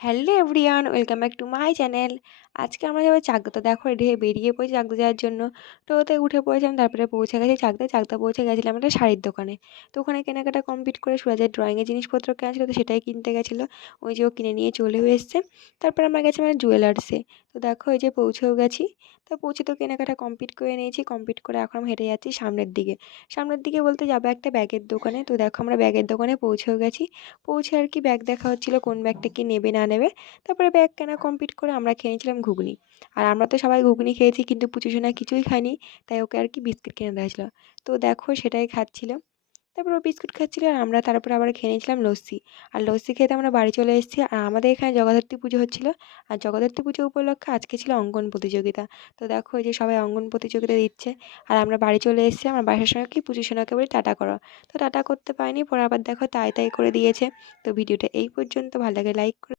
Hello everyone, welcome back to my channel. আজকে আমরা যাবো চাকদা। তো দেখো রেডি হয়ে বেরিয়ে পড়েছি চাকদা যাওয়ার জন্য। টোটোতে উঠে পড়েছিলাম, তারপরে পৌঁছে গেছি চাকদায়। চাকদা পৌঁছে গেছিলাম একটা শাড়ির দোকানে। তো ওখানে কেনাকাটা কমপ্লিট করে সুরাজের ড্রয়িংয়ের জিনিসপত্র কেনা ছিল, তো সেটাই কিনতে গেছিলো। ওই যে ও কিনে নিয়ে চলেও এসছে। তারপরে আমরা গেছিলাম একটা জুয়েলার্সে। তো দেখো এই যে পৌঁছেও গেছি। তো পৌঁছে তো কেনাকাটা কমপ্লিট করে নিয়েছি। কমপ্লিট করে এখন আমি হেঁটে যাচ্ছি সামনের দিকে। সামনের দিকে বলতে যাবো একটা ব্যাগের দোকানে। তো দেখো আমরা ব্যাগের দোকানে পৌঁছেও গেছি। পৌঁছে আর কি ব্যাগ দেখা হচ্ছিলো, কোন ব্যাগটা কি নেবে না নেবে। তারপরে ব্যাগ কেনা কমপ্লিট করে আমরা খেয়ে নিয়েছিলাম ঘুগনি। আর আমরা তো সবাই ঘুগনি খেয়েছি, কিন্তু পুচু সোনা কিছুই খায়নি। তাই ওকে আর কি বিস্কিট কিনে দেওয়া হয়েছিল। তো দেখো সেটাই খাচ্ছিল। তারপর ও বিস্কুট খাচ্ছিল আর আমরা তারপরে আবার খেয়ে নিয়েছিলাম লস্যি। আর লস্যি খেতে আমরা বাড়ি চলে এসেছি। আর আমাদের এখানে জগদ্ধাত্রী পুজো হচ্ছিল। আর জগদ্ধাত্রী পুজো উপলক্ষে আজকে ছিল অঙ্কন প্রতিযোগিতা। তো দেখো এই যে সবাই অঙ্কন প্রতিযোগিতা দিচ্ছে। আর আমরা বাড়ি চলে এসেছি। আমার বাসার সঙ্গে কি পুচু সোনাকে বলি টাটা করো। তো টাটা করতে পারিনি, পরে আবার দেখো তাই তাই করে দিয়েছে। তো ভিডিওটা এই পর্যন্ত, ভালো লাগে লাইক করে